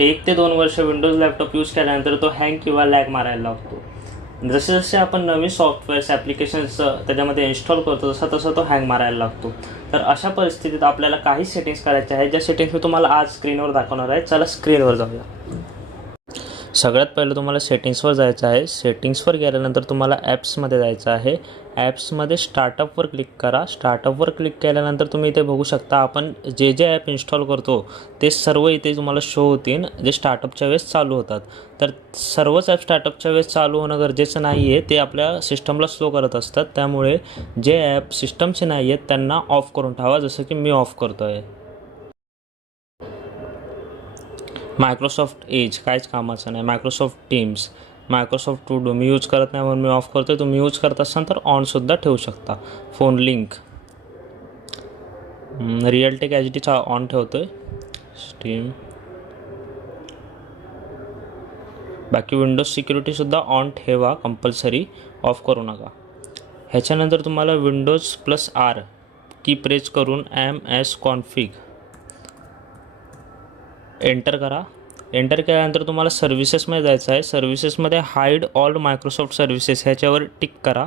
1 ते 2 वर्ष Windows laptop use केल्यानंतर तो हँग किंवा लॅग मारायला लागतो. जसे जसे आपण नवीन सॉफ्टवेअर्स ॲप्लिकेशन्स त्याच्यामध्ये इन्स्टॉल करतो तसा तो हँग मारायला लागतो. तर अशा परिस्थितीत आपल्याला काही सेटिंग्स करायचे आहेत, ज्या सेटिंग्स मी तुम्हाला आज स्क्रीनवर दाखवणार आहे. चला स्क्रीनवर जाऊया. सगळ्यात पहिलं तुम्हाला सेटिंग्सवर जायचं आहे. सेटिंग्सवर गेल्यानंतर तुम्हाला ॲप्समध्ये जायचं आहे. ॲप्समध्ये स्टार्टअपवर क्लिक करा. स्टार्टअपवर क्लिक केल्यानंतर तुम्ही इथे बघू शकता आपण जे ॲप इन्स्टॉल करतो ते सर्व इथे तुम्हाला शो होतील, जे स्टार्टअपच्या वेळेस चालू होतात. तर सर्वच ॲप स्टार्टअपच्या वेळेस चालू होणं गरजेचं नाही आहे, ते आपल्या सिस्टमला स्लो करत असतात. त्यामुळे जे ॲप सिस्टमचे नाही आहेत त्यांना ऑफ करून ठेवा, जसं की मी ऑफ करतो आहे. मायक्रोसॉफ्ट एज काहीच कामाचं नाही. Microsoft Teams, Microsoft To Do मी यूज करत नाही म्हणून मी ऑफ करतो आहे. तुम्ही यूज करत असाल तर ऑनसुद्धा ठेवू शकता. फोन लिंक, रिअलटेक एच डीचा ऑन ठेवतो आहे. स्टीम, बाकी विंडोज सिक्युरिटीसुद्धा ऑन ठेवा कंपल्सरी, ऑफ करू नका. ह्याच्यानंतर तुम्हाला विंडोज +R की प्रेस करून MS कॉन्फिग एंटर करा. एंटर केल्यानंतर तुम्हाला सर्व्हिसेसमध्ये जायचं आहे. सर्व्हिसेसमध्ये हाईड ऑल मायक्रोसॉफ्ट सर्व्हिसेस ह्याच्यावर टिक करा.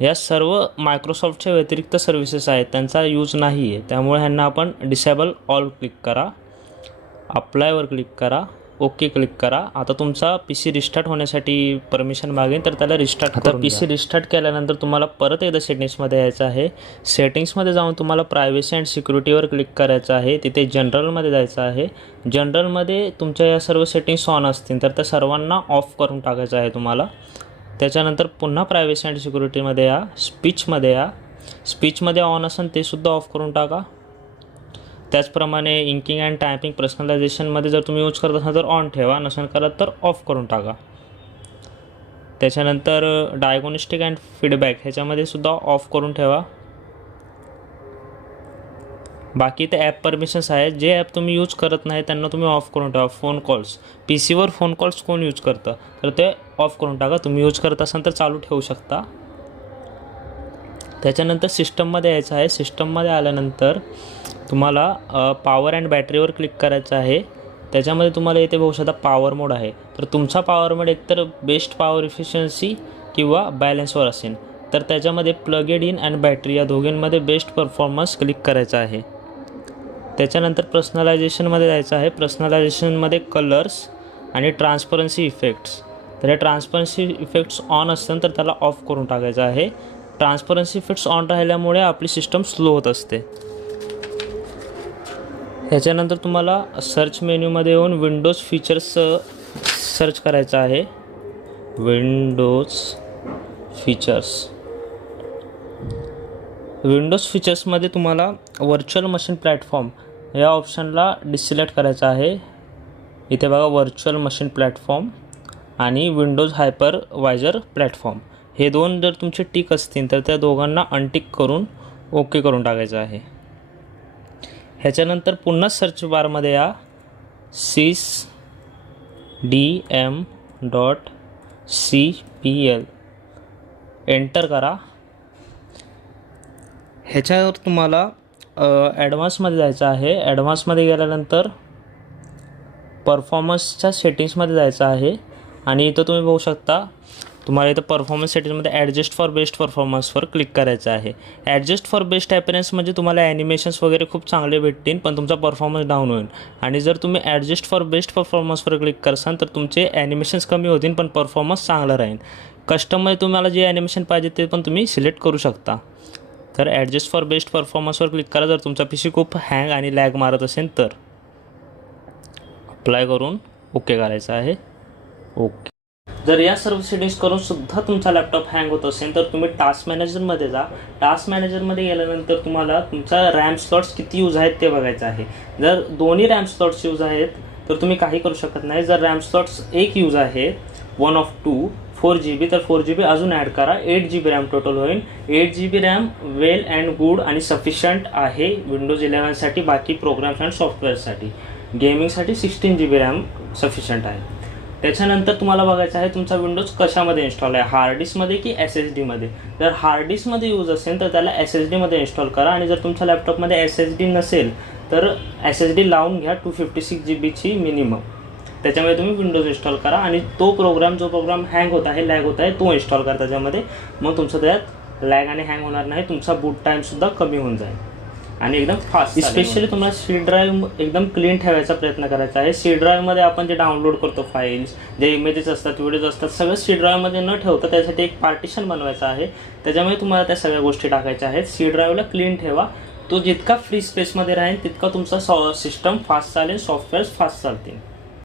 या सर्व मायक्रोसॉफ्टच्या व्यतिरिक्त सर्व्हिसेस आहेत, त्यांचा यूज नाही आहे, त्यामुळे ह्यांना आपण डिसेबल ऑल क्लिक करा. अप्लायवर क्लिक करा. ओके क्लिक करा. आता तुमचा PC रिस्टार्ट होण्यासाठी परमिशन मागेल, तर त्याला रिस्टार्ट करा. PC रिस्टार्ट केल्यानंतर तुम्हाला परत एकदा सेटिंग्समध्ये यायचं आहे. सेटिंग्समध्ये जाऊन तुम्हाला प्रायव्हसी अँड सिक्युरिटीवर क्लिक करायचं आहे. तिथे जनरलमध्ये जायचं आहे. जनरलमध्ये तुमच्या या सर्व सेटिंग्स ऑन असतील तर त्या सर्वांना ऑफ करून टाकायचं आहे तुम्हाला. त्याच्यानंतर पुन्हा प्रायव्हसी अँड सिक्युरिटीमध्ये या. स्पीचमध्ये या. स्पीचमध्ये ऑन असेल ते सुद्धा ऑफ करून टाका. त्याचप्रमाणे इंकिंग अँड टायपिंग पर्सनलायझेशनमध्ये जर तुम्ही यूज करत असाल तर ऑन ठेवा, नसेल करत तर ऑफ करून टाका. त्याच्यानंतर डायग्नोस्टिक अँड फीडबॅक ह्याच्यामध्ये सुद्धा ऑफ करून ठेवा. बाकी ते ॲप परमिशन्स आहेत, जे ॲप तुम्ही यूज करत नाही त्यांना तुम्ही ऑफ करून ठेवा. फोन कॉल्स, PCवर फोन कॉल्स कोण यूज करतं तर ते ऑफ करून टाका. तुम्ही यूज करत असाल तर चालू ठेवू शकता. त्याच्यानंतर सिस्टममध्ये यायचं आहे. सिस्टममध्ये आल्यानंतर तुम्हाला पॉवर अँड बॅटरीवर क्लिक करायचं आहे. त्याच्यामध्ये तुम्हाला इथे बघू शकता पॉवर मोड आहे. तर तुमचा पॉवर मोड एकतर बेस्ट पॉवर इफिशियन्सी किंवा बॅलन्सवर असेल, तर त्याच्यामध्ये प्लगेड इन अँड बॅटरी या दोघींमध्ये बेस्ट परफॉर्मन्स क्लिक करायचा आहे. त्याच्यानंतर पर्सनलायझेशनमध्ये जायचं आहे. पर्सनलायझेशनमध्ये कलर्स आणि ट्रान्सपरन्सी इफेक्ट्स, तर हे ट्रान्सपरन्सी इफेक्ट्स ऑन असतील तर त्याला ऑफ करून टाकायचं आहे. ट्रान्सपरन्सी इफेक्ट्स ऑन राहिल्यामुळे आपली सिस्टम स्लो होत असते. ह्याच्यानंतर तुम्हाला सर्च मेन्यूमध्ये येऊन विंडोज फीचर्स सर्च करायचं आहे. विंडोज फीचर्समध्ये तुम्हाला व्हर्च्युअल मशीन प्लॅटफॉर्म या ऑप्शनला डिसिलेक्ट करायचं आहे. इथे बघा व्हर्च्युअल मशीन प्लॅटफॉर्म आणि विंडोज हायपरवायझर प्लॅटफॉर्म, हे दोन जर तुमचे टिक असतील तर त्या दोघांना अनटिक करून ओके करून टाकायचं आहे. ह्याच्यानंतर पुन्हा सर्च बारमध्ये या. sysdm.cpl एंटर करा. ह्याच्यावर तुम्हाला ॲडव्हान्समध्ये जायचं आहे. ॲडव्हान्समध्ये गेल्यानंतर परफॉर्मन्सच्या सेटिंग्समध्ये जायचं आहे आणि इथं तुम्ही बघू शकता तुम्हाला इथं परफॉर्मन्स सेटिंग्समध्ये ॲडजस्ट फॉर बेस्ट परफॉर्मन्सवर क्लिक करायचं आहे. ॲडजस्ट फॉर बेस्ट ॲपियरन्स म्हणजे तुम्हाला ॲनिमेशन्स वगैरे खूप चांगले भेटतील, पण तुमचा परफॉर्मन्स डाऊन होईल. आणि जर तुम्ही ॲडजस्ट फॉर बेस्ट परफॉर्मन्सवर क्लिक करसाल तर तुमचे ॲनिमेशन्स कमी होतील पण परफॉर्मन्स चांगला राहील. कस्टममध्ये तुम्हाला जे ॲनिमेशन पाहिजे ते पण तुम्ही सिलेक्ट करू शकता. तर ॲडजस्ट फॉर बेस्ट परफॉर्मन्सवर क्लिक करा जर तुमचा PC खूप हँग आणि लॅग मारत असेल तर. अप्लाय करून ओके करायचं आहे. ओके. जर या सर्व सेटिंग्स करून सुद्धा तुमचा लॅपटॉप हँग होत असेल तर तुम्ही टास्क मॅनेजरमध्ये जा. टास्क मॅनेजरमध्ये गेल्यानंतर तुम्हाला तुमचा रॅम स्लॉट्स किती यूज आहेत ते बघायचं आहे. जर दोन्ही रॅम स्लॉट्स यूज आहेत तर तुम्ही काही करू शकत नाही. जर रॅम स्लॉट्स एक यूज आहे 1 of 2 4GB तर 4GB अजून ॲड करा. 8GB रॅम टोटल होईल. 8GB RAM well and good आणि सफिशियंट आहे विंडोज 11साठी. बाकी प्रोग्राम्स अँड सॉफ्टवेअरसाठी. गेमिंगसाठी 16GB रॅम सफिशियंट आहे. त्याच्यानंतर तुम्हाला बघायचं आहे तुमचा विंडोज कशामध्ये इन्स्टॉल आहे, हार्ड डिस्कमध्ये की SSDमध्ये. जर हार्ड डिस्कमध्ये यूज असेल तर त्याला SSDमध्ये इन्स्टॉल करा आणि जर तुमच्या लॅपटॉपमध्ये SSD नसेल तर SSD लावून घ्या 256 GB मिनिमम. त्याच्यामध्ये तुम्ही विंडोज इन्स्टॉल करा आणि जो प्रोग्राम हँग होत आहे, लॅग होत आहे, तो इन्स्टॉल करा त्याच्यामध्ये. मग तुमचं त्यात लॅग आणि हँग होणार नाही, तुमचा बूट टाईमसुद्धा कमी होऊन जाईल आणि एकदम फास्ट. स्पेशली तुम्हाला सी ड्राईव्ह एकदम क्लीन ठेवायचा प्रयत्न करायचा आहे. सी ड्राईव्हमध्ये आपण जे डाउनलोड करतो फाईल्स, जे इमेजेस असतात, व्हिडिओज असतात, सगळं सी ड्राईव्हमध्ये न ठेवता त्यासाठी एक पार्टिशन बनवायचं आहे. त्याच्यामुळे तुम्हाला त्या सगळ्या गोष्टी टाकायच्या आहेत. सी ड्राईव्हला क्लीन ठेवा. तो जितका फ्री स्पेसमध्ये राहील तितका तुमचा सिस्टम फास्ट चालेल, सॉफ्टवेअर्स फास्ट चालतील.